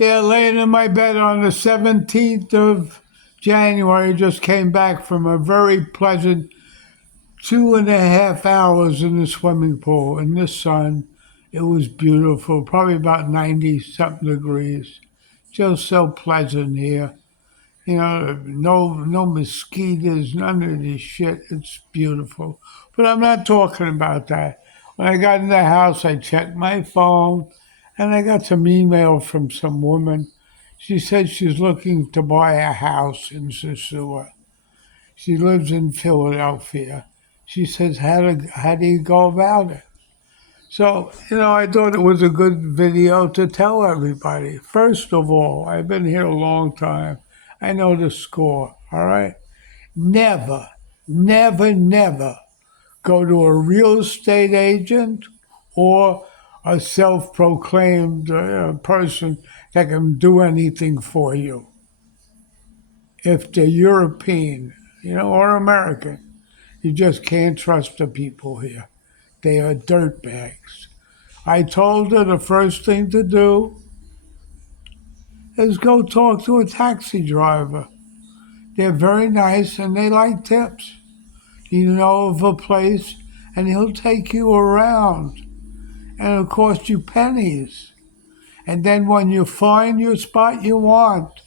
Yeah, laying in my bed on the 17th of January, just came back from a very pleasant 2.5 hours in the swimming pool in the sun. It was beautiful, probably about 90 something degrees. Just so pleasant here. No mosquitoes, none of this shit. It's beautiful. But I'm not talking about that. When I got in the house, I checked my phone and I got some email from some woman. She said she's looking to buy a house in Sosua. She lives in Philadelphia. She says, how do you go about it? So, I thought it was a good video to tell everybody. First of all, I've been here a long time. I know the score, all right? Never, never, never go to a real estate agent or a self proclaimed person that can do anything for you. If they're European, or American, you just can't trust the people here. They are dirtbags. I told her the first thing to do is go talk to a taxi driver. They're very nice and they like tips. You know of a place and he'll take you around and it'll cost you pennies. And then when you find your spot you want,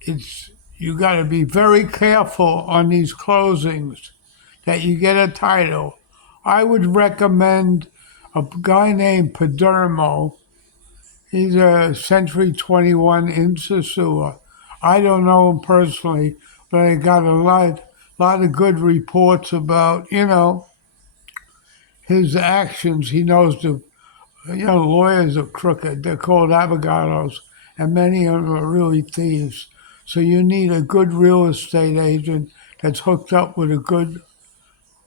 it's you got to be very careful on these closings that you get a title. I would recommend a guy named Padermo. He's a Century 21 in Sosua. I don't know him personally, but I got a lot of good reports about, his actions. He knows lawyers are crooked. They're called avocados, and many of them are really thieves. So you need a good real estate agent that's hooked up with a good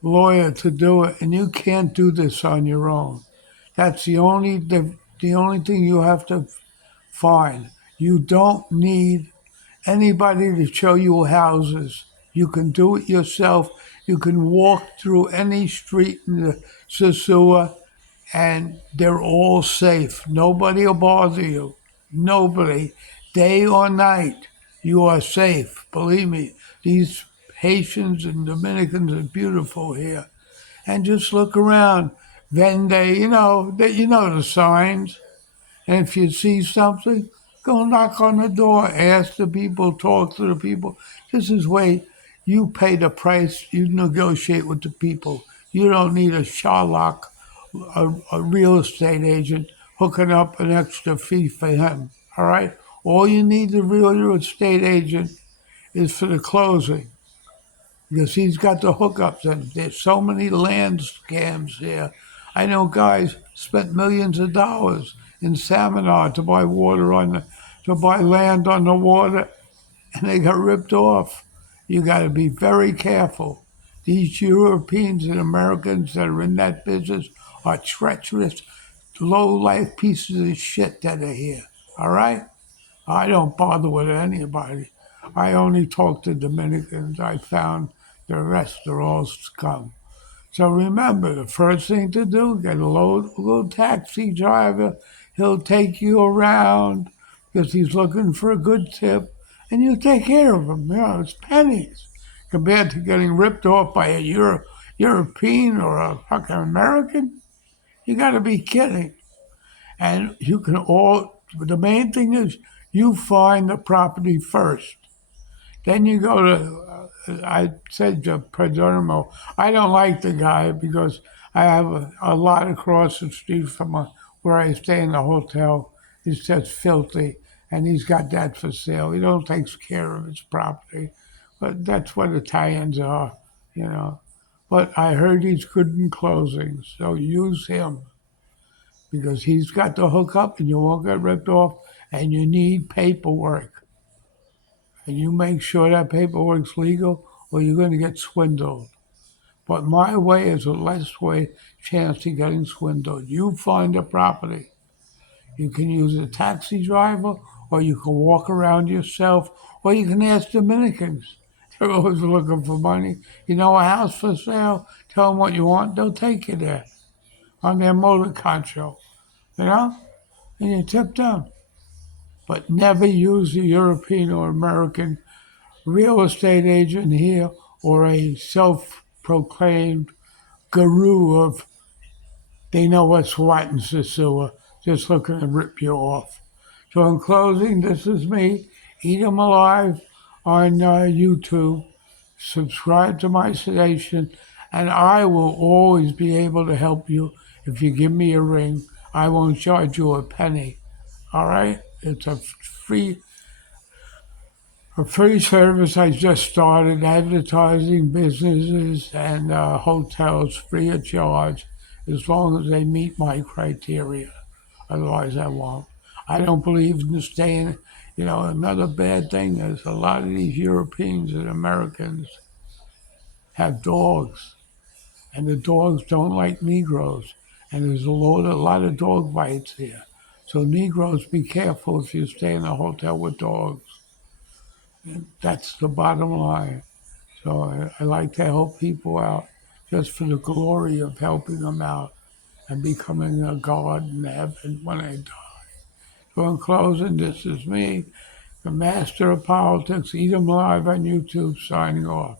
lawyer to do it, and you can't do this on your own. That's the only thing you have to find. You don't need anybody to show you houses. You can do it yourself. You can walk through any street in the Sosua and they're all safe. Nobody will bother you. Nobody. Day or night, you are safe. Believe me, these Haitians and Dominicans are beautiful here. And just look around. Then you know the signs. And if you see something, go knock on the door, ask the people, talk to the people. This is way you pay the price, you negotiate with the people. You don't need a Sherlock, a real estate agent hooking up an extra fee for him. All right? All you need the real estate agent is for the closing because he's got the hookups and there's so many land scams here. I know guys spent millions of dollars in Seminar to buy to buy land on the water and they got ripped off. You got to be very careful. These Europeans and Americans that are in that business are treacherous, low life pieces of shit that are here. All right? I don't bother with anybody. I only talk to Dominicans. I found the rest are all scum. So remember, the first thing to do, get a little taxi driver. He'll take you around because he's looking for a good tip, and you take care of him. It's pennies compared to getting ripped off by a European or a fucking American. You got to be kidding. And the main thing is you find the property first. Then you go to, I said to Padermo, I don't like the guy because I have a lot across the street from where I stay in the hotel. It's just filthy, and he's got that for sale. He don't take care of his property, but that's what Italians are, you know. But I heard he's good in closing, so use him because he's got the hookup and you won't get ripped off, and you need paperwork and you make sure that paperwork's legal or you're going to get swindled. But my way is the less way chance of getting swindled. You find a property. You can use a taxi driver or you can walk around yourself or you can ask Dominicans. They're always looking for money. You know a house for sale? Tell them what you want. They'll take you there on their motor concho, you know? And you tip them. but never use a European or American real estate agent here or a self proclaimed guru of they know what's what in Sosua, just looking to rip you off. So, in closing, this is me, Eat 'em Alive on YouTube. Subscribe to my station, and I will always be able to help you if you give me a ring. I won't charge you a penny. All right? It's a free service I just started advertising businesses and hotels free of charge as long as they meet my criteria. Otherwise, I won't. I don't believe in staying. Another bad thing is a lot of these Europeans and Americans have dogs, and the dogs don't like Negroes, and there's a lot of dog bites here. So Negroes, be careful if you stay in a hotel with dogs. That's the bottom line. So I like to help people out just for the glory of helping them out and becoming a god in heaven when I die. So in closing, this is me, the master of politics, Eat 'em Live on YouTube, signing off.